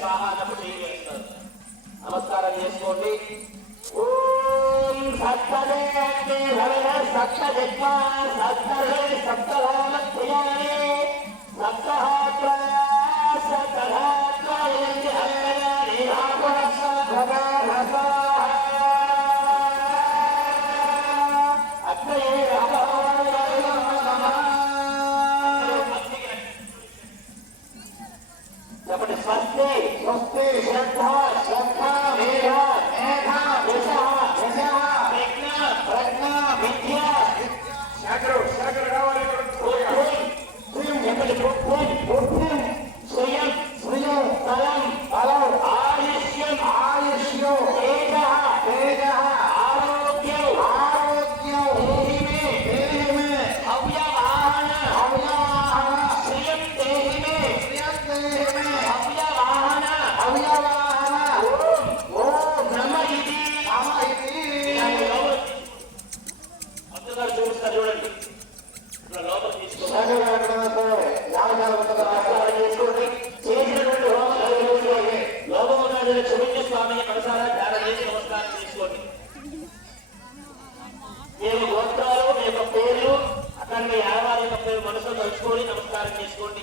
స్వాహానప్పుడు నీళ్ళు వేస్తారు. నమస్కారం చేసుకోండి. ఓం సత్తదే అగ్ని భవన సప్తజిహ్వ సప్తదే సప్తధామ ప్రియాణి సప్తహాత్ర సప్తధాత్ర యంతి అగ్నయాని ఆపరస భగవస అగ్నయే చెప్పండి. స్వస్తి స్వస్తి శ్రద్ధ శ్రద్ధ మేధ మేధ యశ యశ ప్రజ్ఞ ప్రజ్ఞ విద్య చెప్పండి. బుద్ధిం స్వయం స్వయం బలం బలం ఆయుష్యం ఆయుష్యం తేజ తేజ ఆరోగ్యం ఆరోగ్యం దేహిమే దేహిమే అవ్యవాహన అవ్యవాహన శ్రియం దేహిమే శ్రియం దేహిమే అవ్యవాహన అవ్యవాహన ఓం నమ ఇది నమ ఇది అత్తగారు చూపిస్తారు చూడండి. లోపల తీసుకోండి. చేసినటువంటి లోపల క్షమించే స్వామిని మనసారా ధ్యానం చేసి నమస్కారం చేసుకోండి. మీ గోత్రాలు మీ యొక్క పేర్లు అక్కడ మీ ఆడవారి యొక్క పేరు మనసులో తలుచుకొని నమస్కారం చేసుకోండి.